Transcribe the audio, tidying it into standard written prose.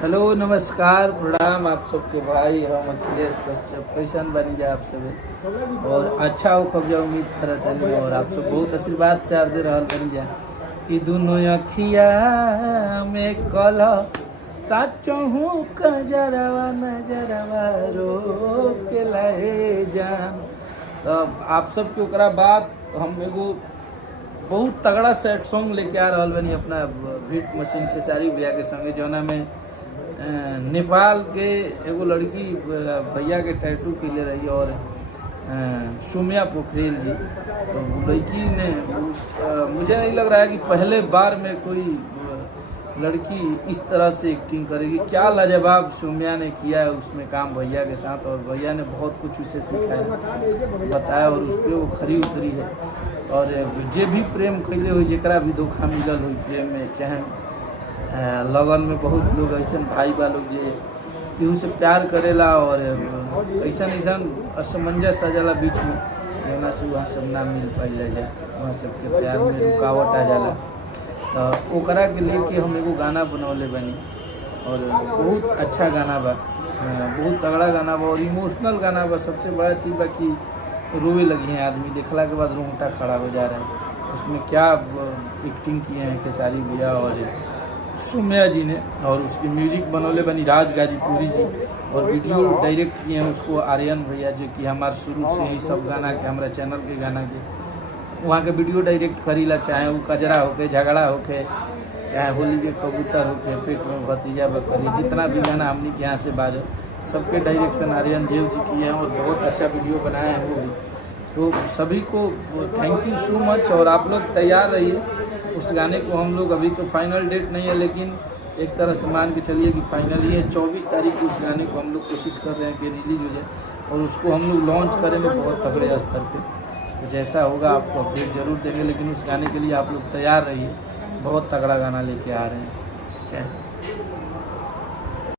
Hello नमस्कार प्रणाम आप सबके भाई हम अखिलेश कश्यप कैसन बनी जाए आप सब और अच्छा हो खबजा उम्मीद करत हनी और आप सब बहुत आशीर्वाद प्यार दे रहल बनी जाए कि दोनों अखिया में कल साचो हूँ कजरवा नजरवा रो के लहे जान। तब आप सबके ओकरा बाद हम एगो बहुत तगड़ा सेट सॉन्ग लेके आ रहल बनी अपना बीट मशीन खेसारी भैया के संगे जौना में नेपाल के एगो लड़की भैया के टैटू के रही और सोम्या पोखरेल जी। तो लड़की ने मुझे नहीं लग रहा है कि पहले बार में कोई लड़की इस तरह से एक्टिंग करेगी। क्या लाजवाब सोम्या ने किया है उसमें काम भैया के साथ और भैया ने बहुत कुछ उसे सिखाया बताया और उस पर वो खरी उतरी है। और जे भी प्रेम कैले हुई जरा भी धोखा मिलल हुई प्रेम में चाहे लगन में बहुत लोग ऐसा भाई बा लोग जे केहू से प्यार करेला और ऐसा असमंजस आ जाला बीच में जौना से वहाँ सब ना मिल पाइला जाए वहाँ सबके प्यार में रुकावट आ जाला। तो ओकरा के लेके हम एगो गाना बनौले बनी और बहुत अच्छा गाना बा, बहुत तगड़ा गाना बा और इमोशनल गाना बा। सबसे बड़ा चीज़ बा कि रोवे लगी हैं आदमी देखला के बाद रोंगटा खड़ा हो जा रहा है। उसमें क्या एक्टिंग किए हैं खेसारी भैया और सोम्या जी ने और उसकी म्यूजिक बनौले बनी राज गाजीपुरी जी और वीडियो डायरेक्ट किए हैं उसको आर्यन भैया जो कि हमारे शुरू से ही सब गाना के हमारा चैनल के गाना के वहाँ के वीडियो डायरेक्ट करीला, चाहे वो कजरा होके झगड़ा होके चाहे होली के कबूतर होके पेट में भतीजा बकरी जितना भी गाना हमने के यहाँ से बाजे सबके डायरेक्शन आर्यन देव जी किए हैं और बहुत अच्छा वीडियो बनाए हैं वो भी। तो सभी को थैंक यू सो मच और आप लोग तैयार रहिए उस गाने को। हम लोग अभी तो फाइनल डेट नहीं है लेकिन एक तरह से मान के चलिए कि फाइनल ही है। 24 तारीख को उस गाने को हम लोग कोशिश कर रहे हैं कि रिलीज हो जाए और उसको हम लोग लॉन्च करेंगे बहुत तगड़े स्तर पे। तो जैसा होगा आपको अपडेट जरूर देंगे लेकिन उस गाने के लिए आप लोग तैयार रहिए, बहुत तगड़ा गाना लेके आ रहे हैं।